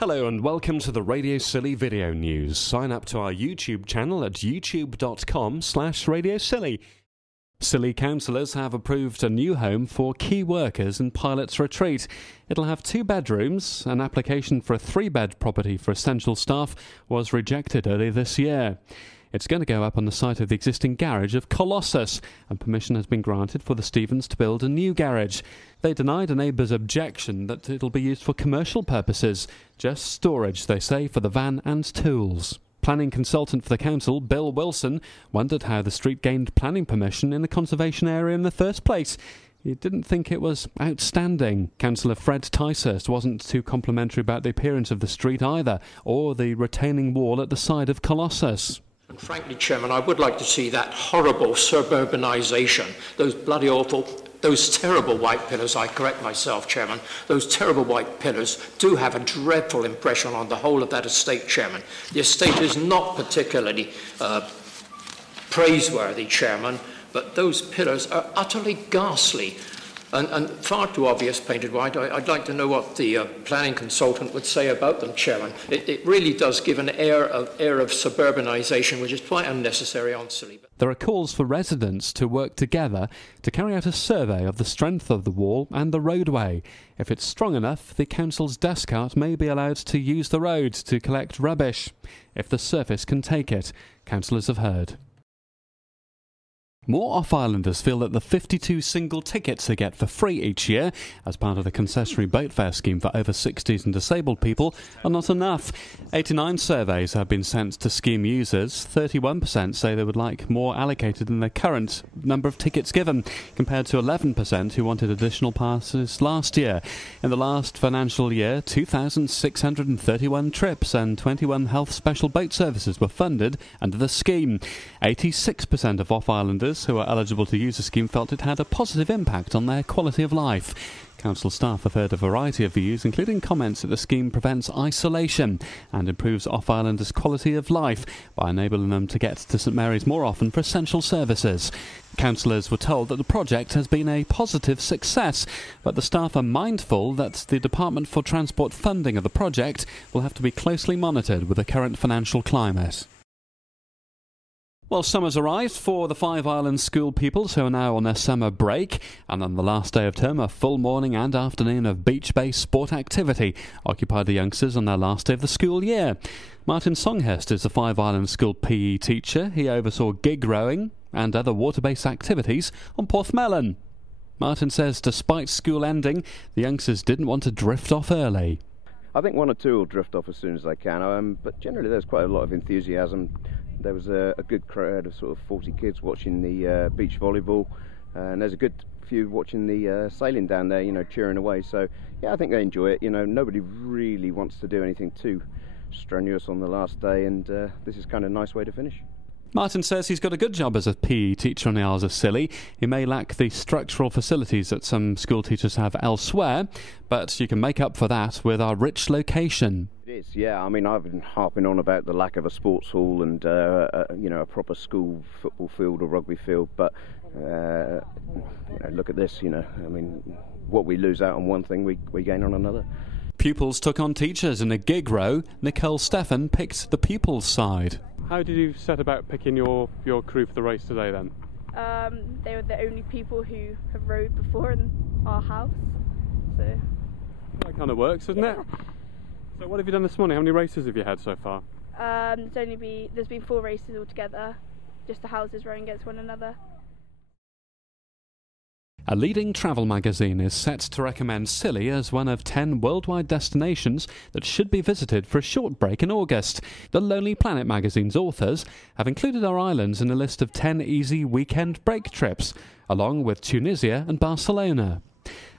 Hello and welcome to the Radio Scilly video news. Sign up to our YouTube channel at youtube.com/Radio Scilly. Scilly councillors have approved a new home for key workers in Pilot's Retreat. It'll have 2 bedrooms. An application for a 3-bed property for essential staff was rejected earlier this year. It's going to go up on the site of the existing garage of Colossus, and permission has been granted for the Stevens to build a new garage. They denied a neighbour's objection that it'll be used for commercial purposes, just storage, they say, for the van and tools. Planning consultant for the council, Bill Wilson, wondered how the street gained planning permission in the conservation area in the first place. He didn't think it was outstanding. Councillor Fred Ticehurst wasn't too complimentary about the appearance of the street either, or the retaining wall at the side of Colossus. And frankly, Chairman, I would like to see that horrible suburbanisation, those bloody awful, those terrible white pillars. I correct myself, Chairman. Those terrible white pillars do have a dreadful impression on the whole of that estate, Chairman. The estate is not particularly praiseworthy, Chairman, but those pillars are utterly ghastly and far too obvious painted white. I'd like to know what the planning consultant would say about them, Chairman. It really does give an air of suburbanisation, which is quite unnecessary on Scilly. There are calls for residents to work together to carry out a survey of the strength of the wall and the roadway. If it's strong enough, the council's desk cart may be allowed to use the road to collect rubbish, if the surface can take it, councillors have heard. More off-islanders feel that the 52 single tickets they get for free each year as part of the concessionary boat fare scheme for over 60s and disabled people are not enough. 89 surveys have been sent to scheme users. 31% say they would like more allocated than their current number of tickets given, compared to 11% who wanted additional passes last year. In the last financial year, 2,631 trips and 21 health special boat services were funded under the scheme. 86% of off-islanders who are eligible to use the scheme felt it had a positive impact on their quality of life. Council staff have heard a variety of views, including comments that the scheme prevents isolation and improves off-islanders' quality of life by enabling them to get to St Mary's more often for essential services. Councillors were told that the project has been a positive success, but the staff are mindful that the Department for Transport funding of the project will have to be closely monitored with the current financial climate. Well, summer's arrived for the Five Islands school pupils who are now on their summer break, and on the last day of term, a full morning and afternoon of beach-based sport activity occupied the youngsters on their last day of the school year. Martin Songhurst is the Five Islands school PE teacher. He oversaw gig rowing and other water-based activities on Porthmelon. Martin says despite school ending, the youngsters didn't want to drift off early. I think 1 or 2 will drift off as soon as they can, but generally there's quite a lot of enthusiasm. There was a good crowd of sort of 40 kids watching the beach volleyball, and there's a good few watching the sailing down there, cheering away. So, yeah, I think they enjoy it. Nobody really wants to do anything too strenuous on the last day, and this is kind of a nice way to finish. Martin says he's got a good job as a PE teacher on the Isles of Scilly. He may lack the structural facilities that some school teachers have elsewhere, but you can make up for that with our rich location. It is, yeah. I've been harping on about the lack of a sports hall and a proper school football field or rugby field, but look at this. What we lose out on one thing, we gain on another. Pupils took on teachers in a gig row. Nicole Stephan picked the pupils' side. How did you set about picking your crew for the race today then? They were the only people who have rowed before in our house, so... That kind of works, doesn't it? So what have you done this morning? How many races have you had so far? There's been 4 races altogether, just the houses rowing against one another. A leading travel magazine is set to recommend Scilly as one of 10 worldwide destinations that should be visited for a short break in August. The Lonely Planet magazine's authors have included our islands in a list of 10 easy weekend break trips, along with Tunisia and Barcelona.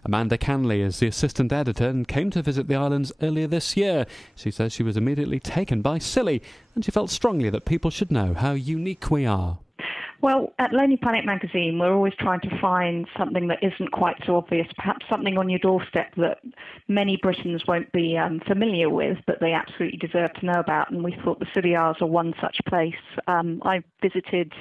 Amanda Canley is the assistant editor and came to visit the islands earlier this year. She says she was immediately taken by Scilly, and she felt strongly that people should know how unique we are. Well, at Lonely Planet magazine, we're always trying to find something that isn't quite so obvious, perhaps something on your doorstep that many Britons won't be familiar with, but they absolutely deserve to know about. And we thought the Scilly Isles are one such place. I visited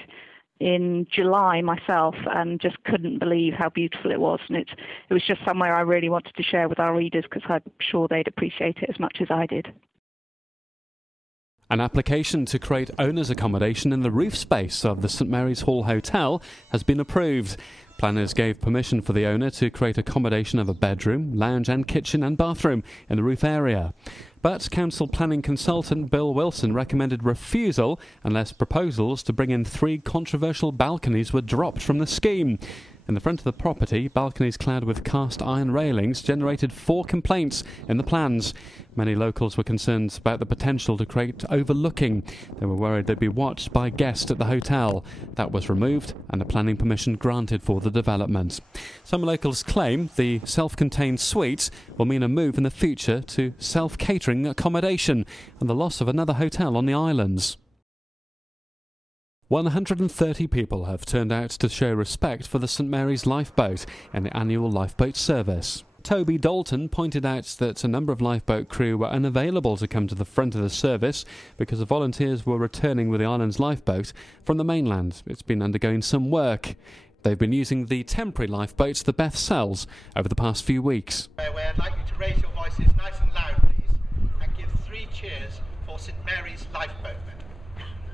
in July myself and just couldn't believe how beautiful it was. And it was just somewhere I really wanted to share with our readers because I'm sure they'd appreciate it as much as I did. An application to create owners' accommodation in the roof space of the St Mary's Hall Hotel has been approved. Planners gave permission for the owner to create accommodation of a bedroom, lounge and kitchen and bathroom in the roof area. But council planning consultant Bill Wilson recommended refusal unless proposals to bring in 3 controversial balconies were dropped from the scheme. In the front of the property, balconies clad with cast iron railings generated 4 complaints in the plans. Many locals were concerned about the potential to create overlooking. They were worried they'd be watched by guests at the hotel. That was removed and a planning permission granted for the development. Some locals claim the self-contained suites will mean a move in the future to self-catering accommodation and the loss of another hotel on the islands. 130 people have turned out to show respect for the St Mary's lifeboat in the annual lifeboat service. Toby Dalton pointed out that a number of lifeboat crew were unavailable to come to the front of the service because the volunteers were returning with the island's lifeboat from the mainland. It's been undergoing some work. They've been using the temporary lifeboats the Beth sells over the past few weeks. I'd like you to raise your voices nice and loud, please, and give 3 cheers for St Mary's lifeboat.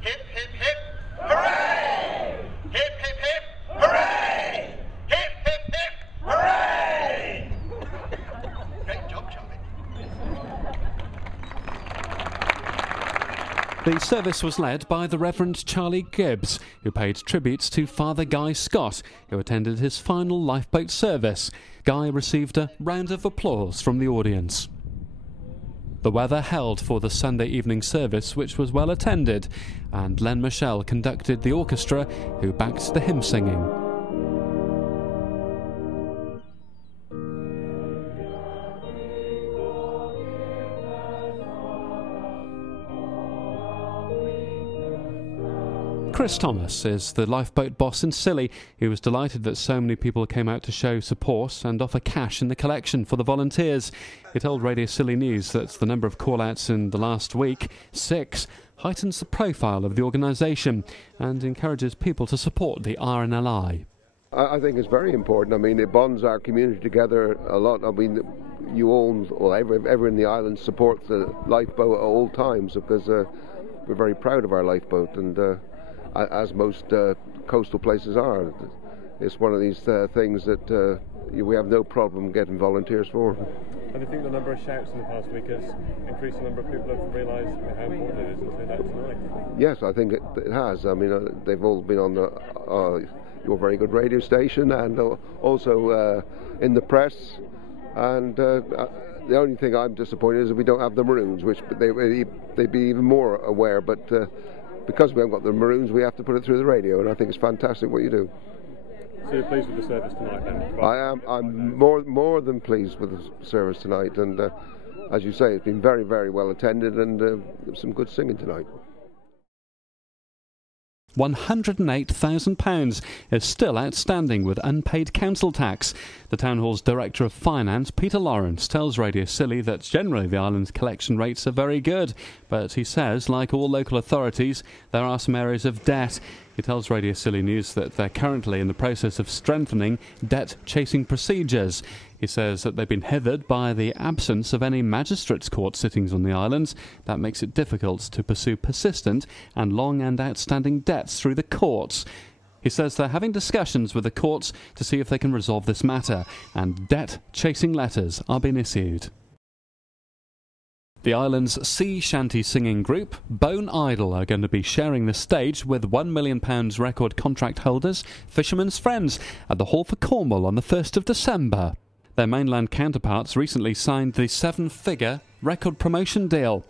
Hip, hip, hip, hooray! Hip, hip, hip, hooray! Hip, hip, hip, hooray! Great job, Charlie. The service was led by the Reverend Charlie Gibbs, who paid tributes to Father Guy Scott, who attended his final lifeboat service. Guy received a round of applause from the audience. The weather held for the Sunday evening service, which was well attended, and Len Michel conducted the orchestra, who backed the hymn singing. Chris Thomas is the lifeboat boss in Scilly, who was delighted that so many people came out to show support and offer cash in the collection for the volunteers. He told Radio Scilly News that the number of call-outs in the last week, 6, heightens the profile of the organisation and encourages people to support the RNLI. I think it's very important. I mean, it bonds our community together a lot. I mean, you all, well, everyone in the island supports the lifeboat at all times because we're very proud of our lifeboat, and as most coastal places are. It's one of these things that we have no problem getting volunteers for. And I think the number of shouts in the past week has increased. The number of people have realised how important it is and turned out tonight. Yes, I think it has. I mean, they've all been on your very good radio station and also in the press. And the only thing I'm disappointed is that we don't have the Maroons, which they'd be even more aware. But because we haven't got the Maroons, we have to put it through the radio, and I think it's fantastic what you do. So you're pleased with the service tonight, then? I am. I'm more than pleased with the service tonight, and as you say, it's been very, very well attended, and some good singing tonight. £108,000 is still outstanding with unpaid council tax. The Town Hall's Director of Finance, Peter Lawrence, tells Radio Scilly that generally the island's collection rates are very good, but he says, like all local authorities, there are some areas of debt. He tells Radio Scilly News that they're currently in the process of strengthening debt-chasing procedures. He says that they've been hindered by the absence of any magistrates' court sittings on the islands. That makes it difficult to pursue persistent and long and outstanding debts through the courts. He says they're having discussions with the courts to see if they can resolve this matter, and debt-chasing letters are being issued. The island's sea shanty singing group, Bone Idol, are going to be sharing the stage with £1 million record contract holders, Fishermen's Friends, at the Hall for Cornwall on the 1st of December. Their mainland counterparts recently signed the 7-figure record promotion deal.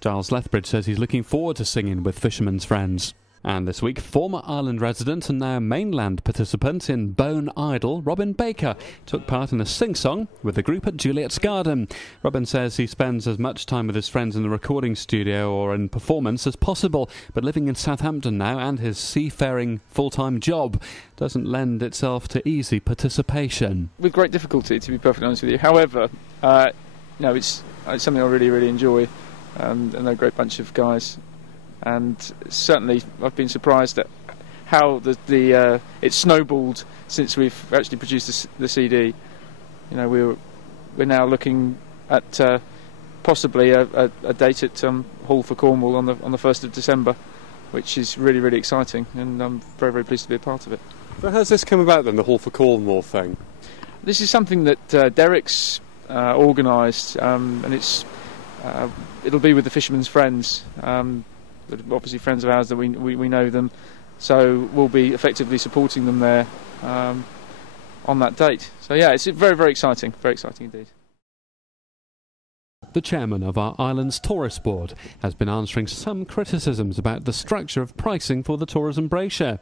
Giles Lethbridge says he's looking forward to singing with Fishermen's Friends. And this week, former island resident and now mainland participant in Bone Idol, Robin Baker, took part in a sing-song with the group at Juliet's Garden. Robin says he spends as much time with his friends in the recording studio or in performance as possible, but living in Southampton now and his seafaring full-time job doesn't lend itself to easy participation. With great difficulty, to be perfectly honest with you. However, it's something I really, really enjoy, and they're a great bunch of guys. And certainly I've been surprised at how it's snowballed since we've actually produced the CD. You know, we're now looking at possibly a date at Hall for Cornwall on the 1st of December, which is really, really exciting, and I'm very, very pleased to be a part of it. So how's this come about then, the Hall for Cornwall thing? This is something that Derek's organised, and it'll be with the Fishermen's Friends. Obviously friends of ours that we know them, so we'll be effectively supporting them there on that date. So yeah, it's very, very exciting indeed. The chairman of our island's tourist board has been answering some criticisms about the structure of pricing for the tourism brochure.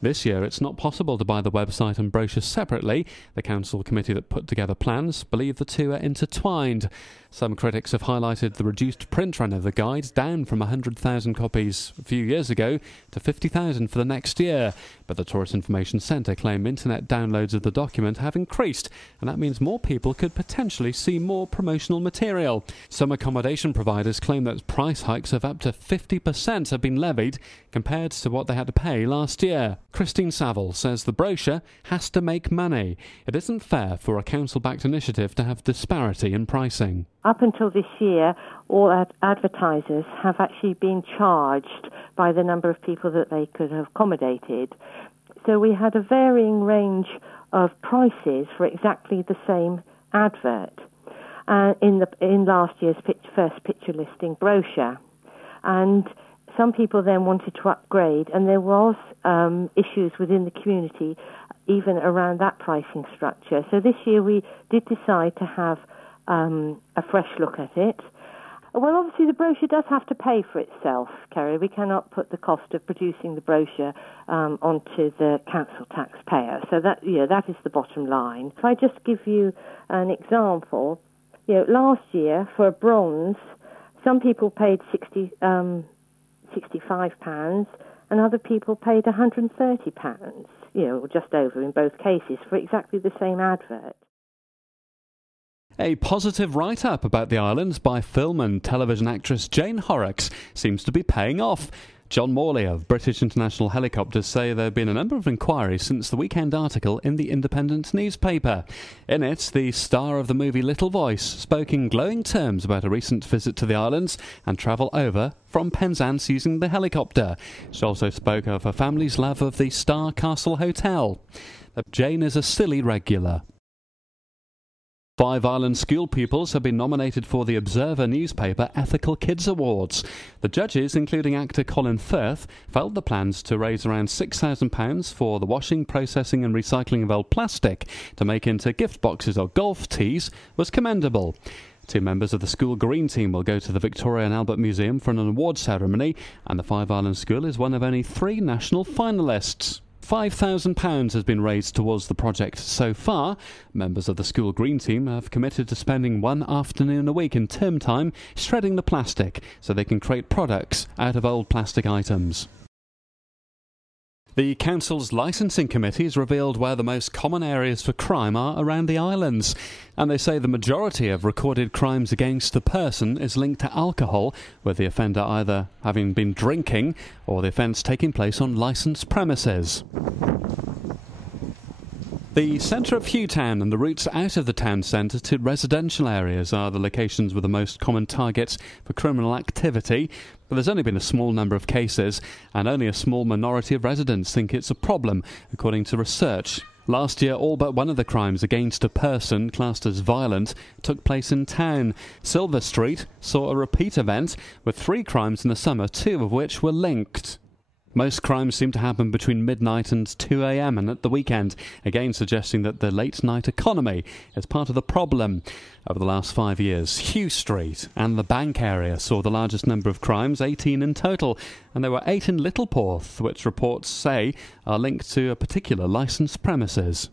This year it's not possible to buy the website and brochure separately. The council committee that put together plans believe the two are intertwined. Some critics have highlighted the reduced print run of the guide, down from 100,000 copies a few years ago to 50,000 for the next year. But the Tourist Information Centre claim internet downloads of the document have increased, and that means more people could potentially see more promotional material. Some accommodation providers claim that price hikes of up to 50% have been levied compared to what they had to pay last year. Christine Saville says the brochure has to make money. It isn't fair for a council-backed initiative to have disparity in pricing. Up until this year, all advertisers have actually been charged by the number of people that they could have accommodated. So we had a varying range of prices for exactly the same advert in last year's first picture listing brochure. And some people then wanted to upgrade, and there was issues within the community even around that pricing structure. So this year we did decide to have a fresh look at it. Well, obviously the brochure does have to pay for itself, Kerry. We cannot put the cost of producing the brochure onto the council taxpayer. So that is the bottom line. If I just give you an example, last year for a bronze, some people paid £65, and other people paid £130, or just over in both cases, for exactly the same advert. A positive write-up about the islands by film and television actress Jane Horrocks seems to be paying off. John Morley of British International Helicopters say there have been a number of inquiries since the weekend article in the Independent newspaper. In it, the star of the movie Little Voice spoke in glowing terms about a recent visit to the islands and travel over from Penzance using the helicopter. She also spoke of her family's love of the Star Castle Hotel. Jane is a Scilly regular. 5 island school pupils have been nominated for the Observer newspaper Ethical Kids Awards. The judges, including actor Colin Firth, felt the plans to raise around £6,000 for the washing, processing and recycling of old plastic to make into gift boxes or golf tees was commendable. 2 members of the school green team will go to the Victoria and Albert Museum for an award ceremony, and the 5 Island School is one of only 3 national finalists. £5,000 has been raised towards the project so far. Members of the school green team have committed to spending 1 afternoon a week in term time shredding the plastic so they can create products out of old plastic items. The council's licensing committee has revealed where the most common areas for crime are around the islands, and they say the majority of recorded crimes against a person is linked to alcohol, with the offender either having been drinking or the offence taking place on licensed premises. The centre of Hewtown and the routes out of the town centre to residential areas are the locations with the most common targets for criminal activity, but there's only been a small number of cases, and only a small minority of residents think it's a problem, according to research. Last year, all but one of the crimes against a person classed as violent took place in town. Silver Street saw a repeat event, with 3 crimes in the summer, 2 of which were linked. Most crimes seem to happen between midnight and 2 a.m. and at the weekend, again suggesting that the late-night economy is part of the problem. Over the last 5 years, Hugh Street and the Bank area saw the largest number of crimes, 18 in total, and there were 8 in Littleporth, which reports say are linked to a particular licensed premises.